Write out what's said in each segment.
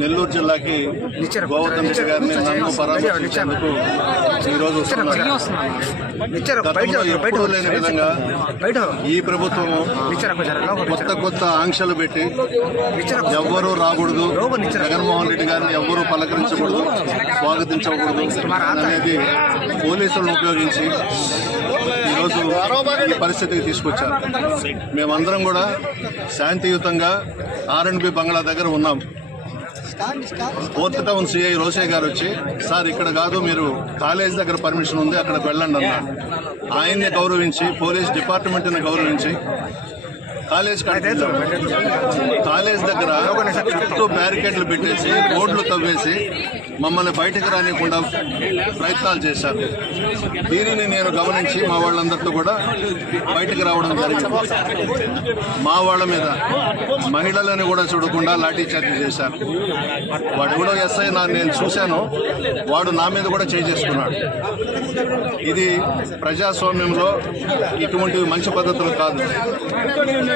నెల్లూరు జిల్లాకి గోవర్ధన్ రెడ్డి గారిని నన్ను పరామర్శించేందుకు ఈరోజు లేని విధంగా ఈ ప్రభుత్వం కొత్త కొత్త ఆంక్షలు పెట్టి ఎవ్వరూ రాకూడదు జగన్మోహన్ రెడ్డి గారిని ఎవ్వరూ పలకరించకూడదు స్వాగతించకూడదు అనేది పోలీసులను ఉపయోగించి ఈరోజు ఈ పరిస్థితికి తీసుకొచ్చారు మేమందరం కూడా శాంతియుతంగా ఆర్ఎండ్బి బంగ్లా దగ్గర ఉన్నాం ఫోర్త్ టౌన్ సిఐ రోసే గారు వచ్చి సార్ ఇక్కడ కాదు మీరు కాలేజ్ దగ్గర పర్మిషన్ ఉంది అక్కడికి వెళ్ళండి అన్నారు ఆయన్ని గౌరవించి పోలీస్ డిపార్ట్మెంట్ని గౌరవించి కాలేజ్ కాలేజ్ దగ్గర చుట్టూ బ్యారికేడ్లు పెట్టేసి రోడ్లు తవ్వేసి మమ్మల్ని బయటకు రానియకుండా ప్రయత్నాలు చేశారు దీనిని నేను గమనించి మా వాళ్ళందరితో కూడా బయటకు రావడం జరిగింది మా వాళ్ళ మీద మహిళలను కూడా చూడకుండా లాఠీ చార్జ్ చేశారు వాడు కూడా ఎస్ఐ నేను చూశాను వాడు నా మీద కూడా చేసుకున్నాడు ఇది ప్రజాస్వామ్యంలో ఇటువంటి మంచి పద్ధతులు కాదు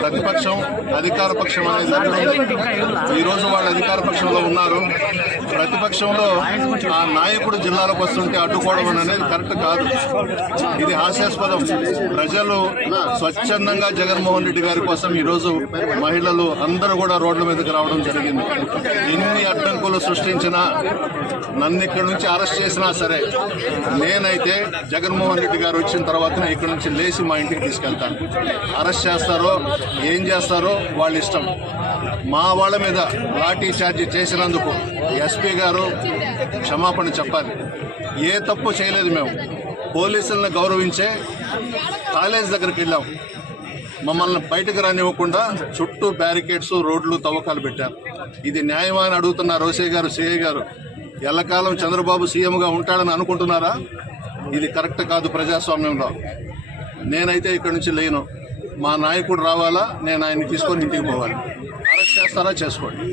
ప్రతిపక్షం అధికార పక్షం అనేది ఈరోజు వాళ్ళు అధికార పక్షంలో ఉన్నారు ప్రతిపక్షంలో ఆ నాయకుడు జిల్లాలకు వస్తుంటే అడ్డుకోవడం అనేది కరెక్ట్ కాదు ఇది హాస్యాస్పదం ప్రజలు స్వచ్ఛందంగా జగన్మోహన్ రెడ్డి గారి కోసం ఈరోజు మహిళలు అందరూ కూడా రోడ్ల మీదకి రావడం జరిగింది ఎన్ని అడ్డంకులు సృష్టించినా నన్ను ఇక్కడి నుంచి అరెస్ట్ చేసినా సరే నేనైతే జగన్మోహన్ రెడ్డి గారు వచ్చిన తర్వాతనే ఇక్కడి నుంచి లేచి మా ఇంటికి తీసుకెళ్తాను అరెస్ట్ చేస్తారో ఏం చేస్తారో వాళ్ళ ఇష్టం మా వాళ్ళ మీద లాఠీ చార్జ్ చేసినందుకు ఎస్ ఎస్పీ గారు క్షమాపణ చెప్పాలి ఏ తప్పు చేయలేదు మేము పోలీసులను గౌరవించే కాలేజ్ దగ్గరికి వెళ్ళాం మమ్మల్ని బయటకు రానివ్వకుండా చుట్టూ బ్యారికేడ్స్ రోడ్లు తవ్వకాలు పెట్టారు ఇది న్యాయమా అని అడుగుతున్నారు రోసే గారు సిఐ గారు ఎల్లకాలం చంద్రబాబు సీఎంగా ఉంటాడని అనుకుంటున్నారా ఇది కరెక్ట్ కాదు ప్రజాస్వామ్యంలో నేనైతే ఇక్కడి నుంచి లేను మా నాయకుడు రావాలా నేను ఆయన తీసుకొని ఇంటికి పోవాలి అరెస్ట్ చేస్తారా చేసుకోండి